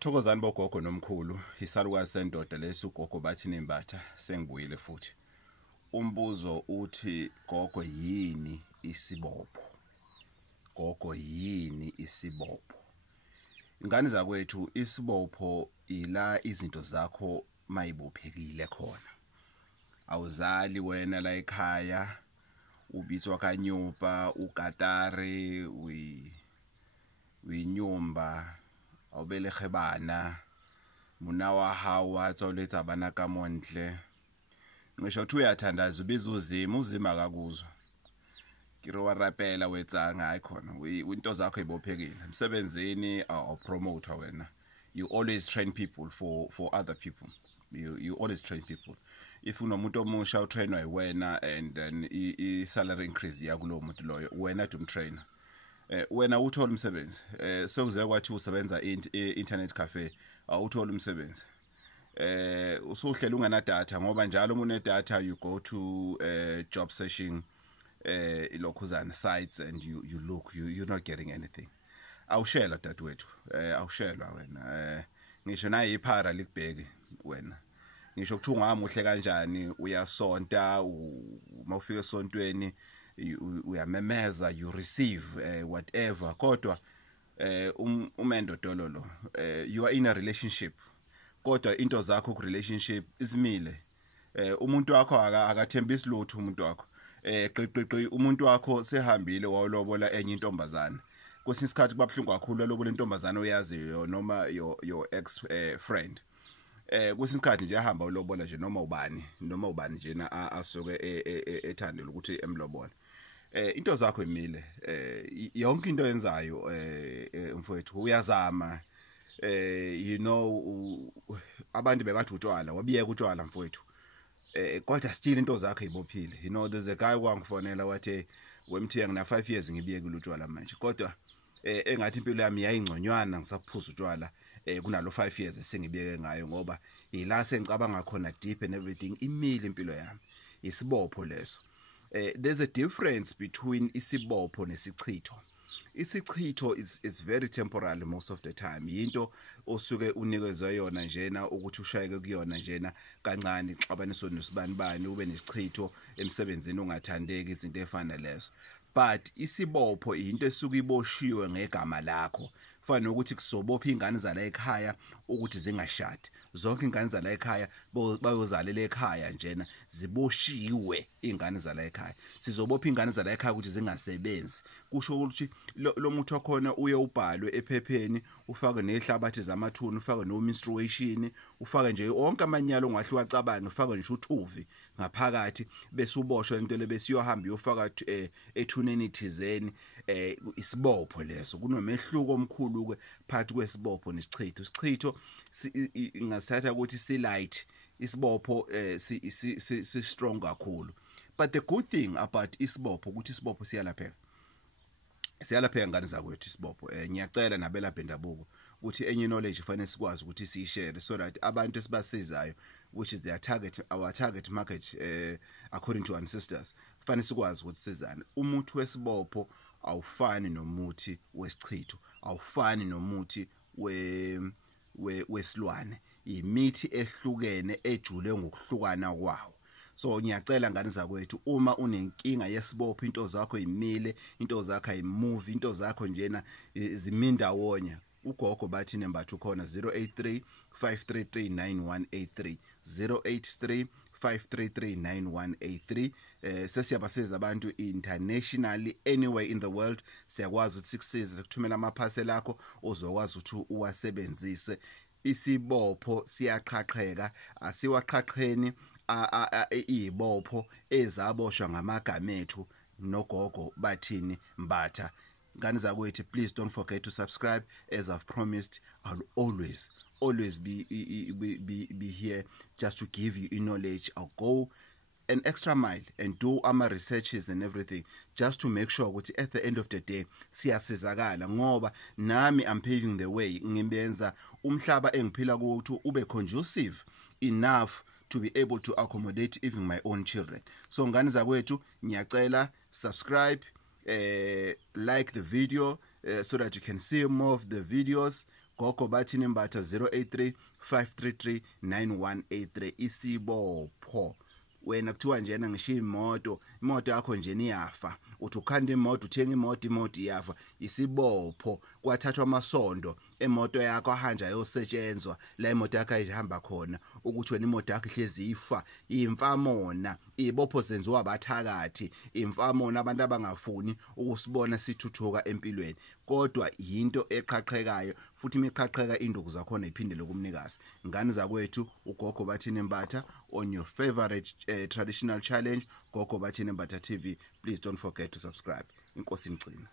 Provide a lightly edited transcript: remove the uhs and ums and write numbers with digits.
Thokozani bogogo nomkhulu, isalukazi sendoda leso Gogo Bathini Mbatha sengibuyile futhi. Umbuzo uthi gogo yini isibopho? Gogo yini isibopho? Ingane zakwethu isibopho ila izinto zakho mayibophekile khona. Awuzali wena la ekhaya ubitswa kanyupa ugatare winyumba awubele khebana munawa hawa tsoletsa bana ka montle ngisho ukuthi uyathandaza ubiza uzima akakuzwa kiro warapela wetsanga hayi khona into zakho ibophekile emsebenzini aw promoter wena you always train people for other people you always train people if unomuntu omusha utrainwa yiwena and then I salary increase yakulo muntu loyo wena dumtrainer wena uthola umsebenzi sekuze kwathi usebenza internet cafe awuthola umsebenzi usuhlela ungana data ngoba njalo une data you go to job searching ilokhuzana sites and you look you're not getting anything awushela dadewethu awushelwa wena ngisho naye iphara likubheki wena ngisho ukuthi ungamuhle kanjani uyasonta uma ufika esontweni uyamemeza you receive whatever kodwa umendo dololo you are in a relationship kodwa into zakho ku relationship izimile umuntu wakho akathembisi lutho umuntu wakho qiqiqi umuntu wakho sehambile walobola enye intombazana kwesinye isikhathi kubabhlungu kakhulu lobola intombazana oyaziyo noma your ex friend kwesinye isikhathi nje ahamba ulobola nje noma ubani nje asuke ethandela ukuthi emlobola into zakho emile yonke into yenzayo mfowethu uyazama you know abantu bebathi utshwala wabiyeka utshwala mfowethu kodwa still into zakho ibophile you know there's a guy wangifonela wathi wemthiya ngina 5 years ngibiyekile utshwala manje kodwa engathi impilo yami yayingconywana ngisaphuza utshwala kunalo 5 years esengibiyeke ngayo ngoba ila sengicabanga khona deep and everything imile impilo yami isibopho leso there's a difference between isibopho nesichitho. Isichitho is very temporary most of the time into osuke unikezwe yona njena ukuthi ushayeke kuyona njena kancane xabaniswe nesibanibani ube nesichitho emsebenzini ungathandeki izinto efana lezo but isibopho into esuke iboshiwe ngegama lakho fana ukuthi kusobopha ingane zala ekhaya ukuthi zingashadi zonke ingane zala ekhaya bayozalela ekhaya njena ziboshiwe ingane zala ekhaya sizobopha ingane zala ekhaya ukuthi zingasebenzi kusho ukuthi lo muntu okhona uye ubhalwe ephepheni ufake nehlabathi zamathuni ufake no menstruation ufake nje onke amanyalo ongahluka cabanga ufake nje uthuvi ngaphakathi bese uboshwe into le bese yohamba yofaka ethuneni thizeni isibopho leso kunomehluko omkhulu ke phakathi kwesibopho nesichitho isichitho ngasatha ukuthi si light isibopho si strong kakhulu but the good thing about isibopho ukuthi isibopho siyalapheka ngane zakwethu isibopho ngiyacela nabela bendabuko ukuthi enye knowledge fanele sikwazi ukuthi siyishare so that abantu esibasizayo which is our target market according to ancestors fanele sikwazi ukuthi sizane umuthi wesibopho awufani nomuthi wesichitho awufani nomuthi wesilwane imithi ehlukene ejule ngokuhlukana kwawo so ngiyacela ngane zakwethu uma unenkinga yesibopho into zakho imile into zakho ayimove into zakho njena ziminda wonya uGogo Bathini Mbatha ukhona 083 533 9183 083 5339183 sesiyabasiza abantu internationally anywhere in the world siyakwazi ukuthi sikusize sikuthumela amaphasela akho ozokwazi ukuthi uwasebenzise isibopho siyaqhaqheka asiwaqhaqheni izibopho ezaboshwa ngamagama ethu noGogo Bathini Mbatha ngane zakwethu please don't forget to subscribe as I've promised I'll always be here just to give you knowledge I'll go an extra mile and do ama researches and everything just to make sure ukuthi at the end of the day siyasizakala ngoba nami I'm paving the way ngibenza umhlaba engiphila kuwo ukuthi ube conducive enough to be able to accommodate even my own children so ngane zakwethu ngiyacela subscribe like the video so that you can see more of the videos Gogo Bathini Mbatha 083 533 9183 Isibopho. Wena kuthiwa njena ngishiya imoto yakho nje iyafa, uthi ukhanda imoto uthenga imoto iyafa, Isibopho. Kwathathwa amasondo emoto yakho ahanja ayosetshenzwa la imoto yakho ayihamba khona, ukuthi wena imoto yakho ihlezi ifa, imfamona. Ibopho senziwa abathakathi, imfamona, abantu abangafuni ukusibona sithuthuka empilweni, kodwa yinto eqhaqhekayo, futhi imiqhaqheka induku zakhona iphindele kumnikazi. Ngani zakwethu, uGogo Bathini Mbatha on your favorite traditional challenge, Gogo Bathini Mbatha TV. Please don't forget to subscribe. Inkosi ngcina.